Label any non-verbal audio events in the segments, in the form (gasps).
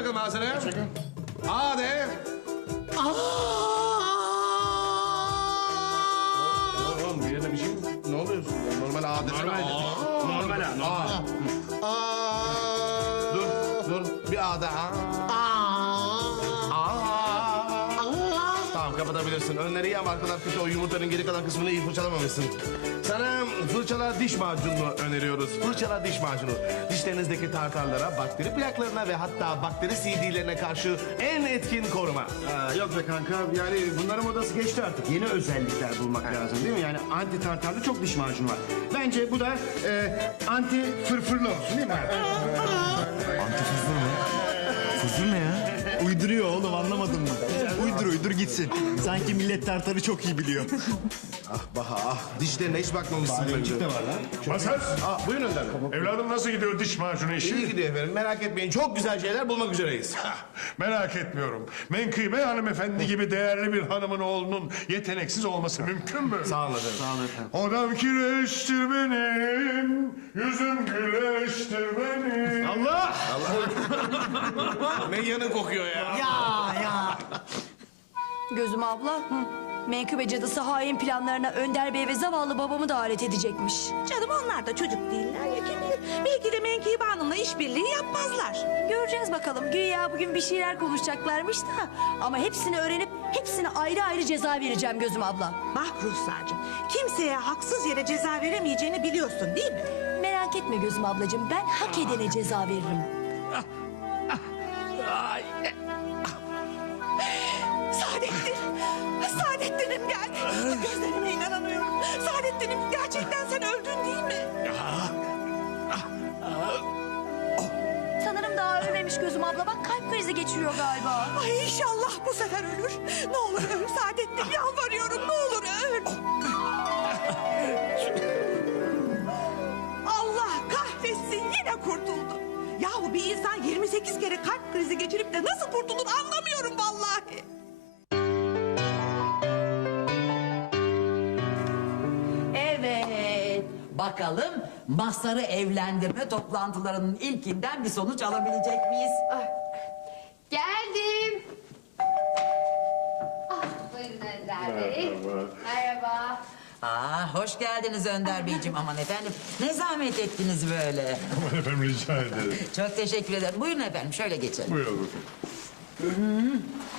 bakalım ağzını. A de. Oğlum bir yerde bir şey mi? Ne oluyorsun? Normal A desene. Normal. A. Normal normal. Dur, dur. Bir A daha. Tamam kapatabilirsin. Önleri iyi ama arkadan kötü. O yumurtanın geri kalan kısmını iyi fırçalamamışsın. Sana fırçala diş macununu öneriyoruz. Fırçala diş macunu. Dişlerinizdeki tartarlara, bakteri plaklarına ve hatta bakteri CD'lerine karşı en etkin koruma. Aa, yok be kanka yani bunların modası geçti artık. Yeni özellikler bulmak lazım değil mi? Yani anti tartarlı çok diş macunu var. Bence bu da e, anti fırfırlı olsun değil mi? Fırfır ne ya? (laughs) Uyduruyor oğlum anlamadın mı? Uydur uydur gitsin. Sanki millet tartarı çok iyi biliyor. (laughs) Ah Baha ah. Dişlerine hiç bakmamışsın bence. var lan. Masar, Ah buyurun Önder Bey. evladım nasıl gidiyor diş macunu işi? İyi gidiyor efendim. Merak etmeyin. Çok güzel şeyler bulmak üzereyiz. Merak etmiyorum. Menkıbe hanımefendi gibi değerli bir hanımın oğlunun yeteneksiz olması mümkün mü? Sağ olun efendim. Odam kireçtir benim, yüzüm güleştir benim. Allah! (laughs) ne yanık kokuyor ya. Gözüm abla. Hı. Menkıbe cadısı hain planlarına Önder Bey ve zavallı babamı da alet edecekmiş. Canım onlar da çocuk değiller ya kim bilir. Belki de Menkıbe Hanım'la işbirliği yapmazlar. Göreceğiz bakalım. Güya bugün bir şeyler konuşacaklarmış da. Ama hepsini öğrenip hepsine ayrı ayrı ceza vereceğim Gözüm abla. Bak Ruhsar'cığım kimseye haksız yere ceza veremeyeceğini biliyorsun değil mi? Merak etme Gözüm ablacığım. Ben hak edene ceza veririm. Yalvarıyorum ne olur öl. Allah kahretsin yine kurtuldu. Yahu bir insan 28 kere kalp krizi geçirip de nasıl kurtulur anlamıyorum vallahi. Evet. Bakalım Mazhar'ı evlendirme toplantılarının ilkinden bir sonuç alabilecek miyiz? Geldim. Hoş geldiniz Önder Beyciğim. Aman efendim ne zahmet ettiniz böyle. Aman efendim rica ederim. Çok teşekkür ederim. Buyurun efendim şöyle geçelim. Buyurun bakın.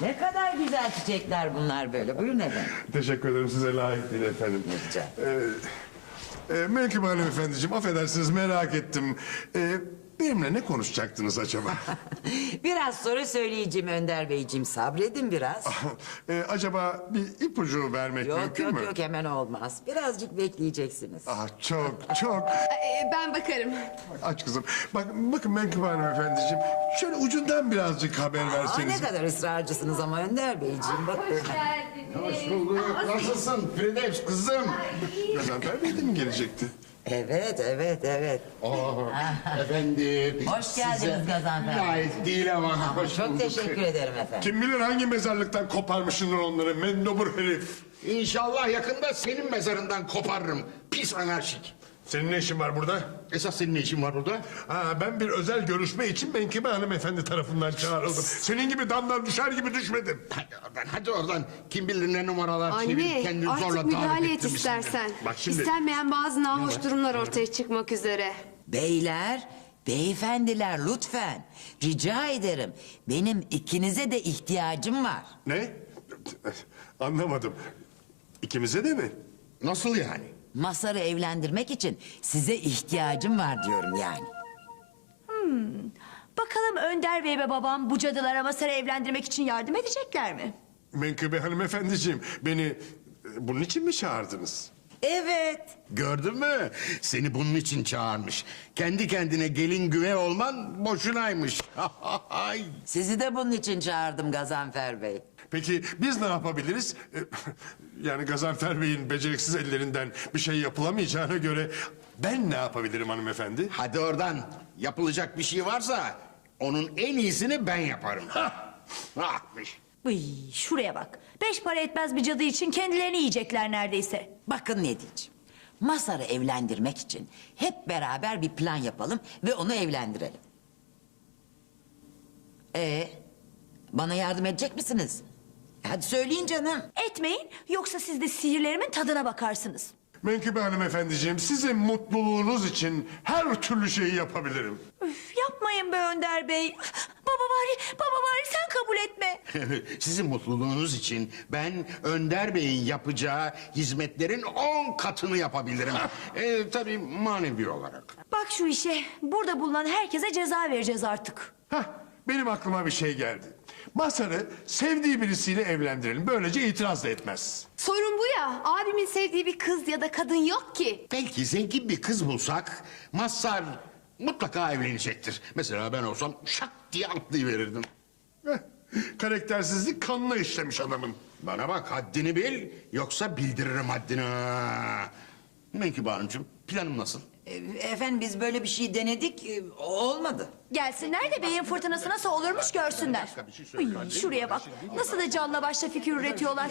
Ne kadar güzel çiçekler bunlar böyle. Buyurun efendim. Teşekkür ederim size layık değil efendim. Rica Ee, e, Menkıbe hanımefendiciğim affedersiniz merak ettim. Ee, benimle ne konuşacaktınız acaba? (laughs) Biraz sonra söyleyeceğim Önder Beyciğim. Sabredin biraz. Ee, (laughs) acaba bir ipucu vermek Yok mümkün yok mü? yok hemen olmaz. Birazcık bekleyeceksiniz. Ah, çok çok Ee, (laughs) ben bakarım. aç kızım. Bak, bakın Menkıbe hanımefendiciğim şöyle ucundan birazcık haber Aa, ne kadar ısrarcısınız ama Önder Beyciğim. Bakın. Geldiniz. Nasılsın Firdevs kızım? Gazanfer Bey de mi gelecekti? Evet evet evet. (laughs) Efendim. Hoş geldiniz size Gazanfer. Layık değil ama hoş Çok bulduk. teşekkür ederim efendim. Kim bilir hangi mezarlıktan koparmışsındır onları mendobur herif. İnşallah yakında senin mezarından koparırım. Pis anarşik. Senin ne işin var burada? Esas senin ne işin var burada? Ha, ben bir özel görüşme için Menkıbe hanımefendi tarafından çağrıldım. Senin gibi damdan düşer gibi düşmedim. Hadi oradan, hadi oradan. Kim bilir ne numaralar çevirip Anne kendini zorla artık müdahale et istersen. Bak şimdi- İstenmeyen bazı nahoş durumlar ortaya çıkmak üzere. Beyler, beyefendiler lütfen. Rica ederim. Benim ikinize de ihtiyacım var. Ne? Anlamadım. İkimize de mi? Nasıl yani? Masarı evlendirmek için size ihtiyacım var diyorum yani. Bakalım Önder Bey ve babam bu cadılara Masar'ı evlendirmek için yardım edecekler mi? Menkıbe hanımefendiciğim beni e, bunun için mi çağırdınız? Evet. Gördün mü? Seni bunun için çağırmış. Kendi kendine gelin güve olman boşunaymış. Ay. (laughs) Sizi de bunun için çağırdım Gazanfer Bey. Peki biz ne yapabiliriz? E, Yani Gazanfer Bey'in beceriksiz ellerinden bir şey yapılamayacağına göre ben ne yapabilirim hanımefendi? hadi oradan. Yapılacak bir şey varsa onun en iyisini ben yaparım. Ahmış. (laughs) Uy, şuraya bak. Beş para etmez bir cadı için kendilerini yiyecekler neredeyse. Bakın ne diyeceğim. Masar'ı evlendirmek için hep beraber bir plan yapalım ve onu evlendirelim. Ee, bana yardım edecek misiniz? Hadi söyleyin canım. Etmeyin yoksa siz de sihirlerimin tadına bakarsınız. Menkıbe hanımefendiciğim sizin mutluluğunuz için her türlü şeyi yapabilirim. Üf, yapmayın be Önder Bey. Bari, baba bari sen kabul etme. (laughs) Sizin mutluluğunuz için ben Önder Bey'in yapacağı hizmetlerin on katını yapabilirim. (laughs) Ee, tabii manevi olarak. Bak şu işe. Burada bulunan herkese ceza vereceğiz artık. Hah, benim aklıma bir şey geldi. Masar'ı sevdiği birisiyle evlendirelim. Böylece itiraz da etmez. Sorun bu ya. Abimin sevdiği bir kız ya da kadın yok ki. Belki zengin bir kız bulsak Mazhar mutlaka evlenecektir. Mesela ben olsam şak diye atlayıverirdim. Heh, karaktersizlik kanına işlemiş adamın. Bana bak haddini bil yoksa bildiririm haddini. ha. Menkıbe Hanımcığım planım nasıl? Ee, efendim biz böyle bir şey denedik, e, olmadı. Gelsinler de beyin fırtınası nasıl olurmuş görsünler. Uy, şuraya bak. Nasıl da canla başla fikir üretiyorlar.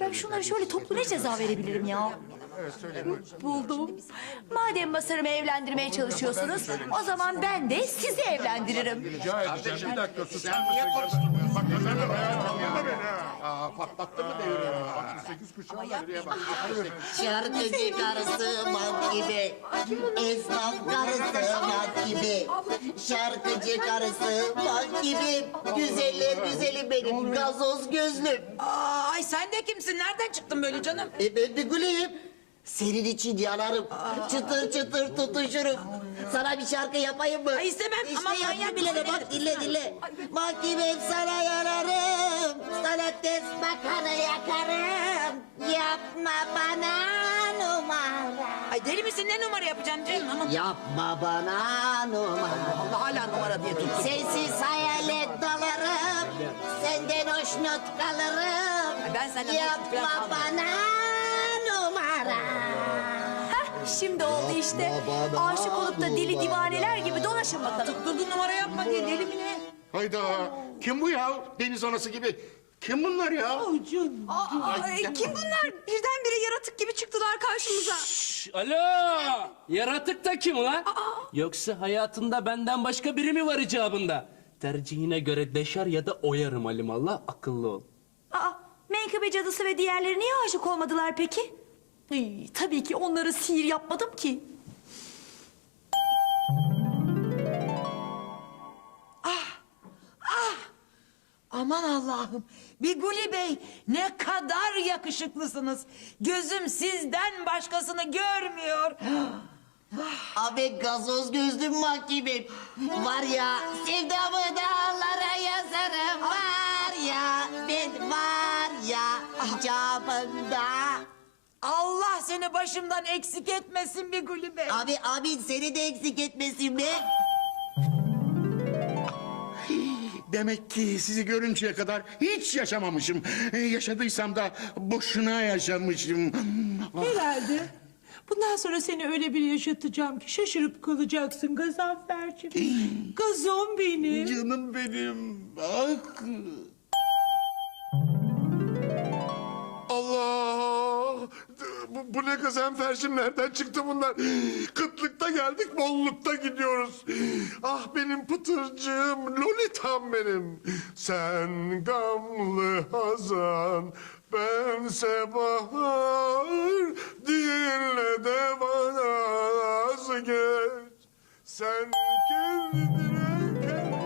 Ben şunlara şöyle toplu ne ceza verebilirim ya? Buldum. Madem Masar'ımı evlendirmeye çalışıyorsunuz, o zaman ben de sizi evlendiririm. Kardeşim bir dakika sus. Sen niye konuşturmuyorsun? Bak kazanır ya. Aa, patlattın mı devrini? ha? Şarkıcı karısı mat gibi, esnaf karısı mat gibi, şarkıcı karısı mat gibi, güzeller güzeli benim gazoz gözlüm. Aa, ay sen de kimsin? Nereden çıktın böyle canım? E ben bir güleyim. Senin için yanarım, çıtır çıtır tutuşurum. Sana bir şarkı yapayım mı? Ay istemem, İşte aman manyak yaptım bile de bak dinle dinle. Bak gibi sana yanarım, sana test bakanı yakarım. Yapma bana numara. Ay deli misin? Ne numara yapacaksın canım? Aman. Yapma bana numara. Allah hala numara diye tuttu. Sensiz hayale dalarım. Senden hoşnut kalırım. Ay ben senden hoşnut Yapma falan kalmam. bana numara. Heh, şimdi oldu işte. Aşık olup da deli divaneler gibi dolaşın bakalım. Tutturdun numara yapma diye deli mi ne? Hayda. Kim bu ya? Deniz anası gibi. Kim bunlar ya? Ay, kim bunlar? Birdenbire yaratık gibi çıktılar karşımıza. Alo! Yaratık da kim lan? Yoksa hayatında benden başka biri mi var icabında? Tercihine göre deşer ya da oyarım alimallah akıllı ol. Aa, Menkıbe cadısı ve diğerleri niye aşık olmadılar peki? Ay, tabii ki onları sihir yapmadım ki. Aman Allah'ım. Biguli Bey ne kadar yakışıklısınız. Gözüm sizden başkasını görmüyor. (gasps) Abi gazoz gözlüm mahkemim. Var ya sevdamı dağlara yazarım. Var ya ben var ya icabında. Allah seni başımdan eksik etmesin Biguli Bey. Abi abi seni de eksik etmesin be. Demek ki sizi görünceye kadar hiç yaşamamışım. Ee, Yaşadıysam da boşuna yaşamışım. Herhalde. Bundan sonra seni öyle bir yaşatacağım ki şaşırıp kalacaksın Gazanfer'cim. Gazon benim. Canım benim. Ah. Bu, ne gazanferşim nereden çıktı bunlar? Kıtlıkta geldik bollukta gidiyoruz. Ah benim pıtırcığım, lolitam benim. Sen gamlı hazan, bense bahar. Dinle de bana az geç. Sen kendine kendine.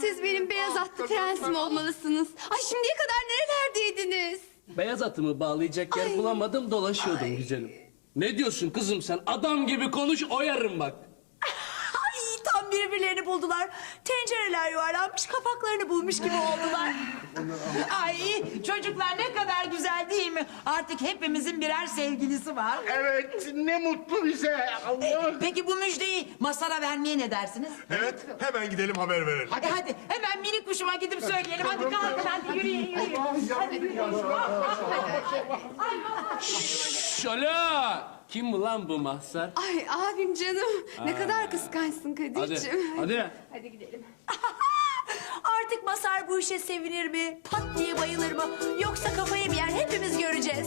Siz benim beyaz atlı prensim olmalısınız. Ay şimdiye kadar nerelerdeydiniz? Beyaz atımı bağlayacak yer bulamadım dolaşıyordum güzelim. Ne diyorsun kızım sen? Adam gibi konuş oyarım bak. Ay birbirlerini buldular. Tencereler yuvarlanmış kapaklarını bulmuş gibi oldular. (laughs) Ay çocuklar ne kadar güzel değil mi? Artık hepimizin birer sevgilisi var. Evet ne mutlu bize. Allah. Peki bu müjdeyi Masar'a vermeye ne dersiniz? Evet, hemen gidelim haber verelim. Hadi hadi hemen minik kuşuma gidip söyleyelim. Hadi kalkın hadi yürüyün yürüyün. Hadi yürüyün. Alo! Kim bu lan bu mahzar? Ay abim canım. Ne kadar kıskançsın Hadi, Kadir'ciğim. hadi. Hadi gidelim. (laughs) Artık Masar bu işe sevinir mi? Pat diye bayılır mı? Yoksa kafayı mı yer? Hepimiz göreceğiz.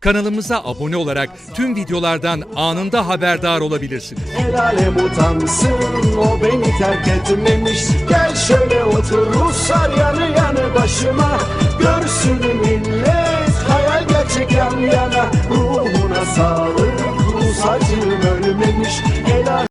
kanalımıza abone olarak tüm videolardan anında haberdar olabilirsiniz. El alem utansın o beni terk etmemiş Gel şöyle otur Ruslar yanı yanı başıma Görsün millet hayal gerçek yan yana Ruhuna sağlık Rus acım ölmemiş. El alem-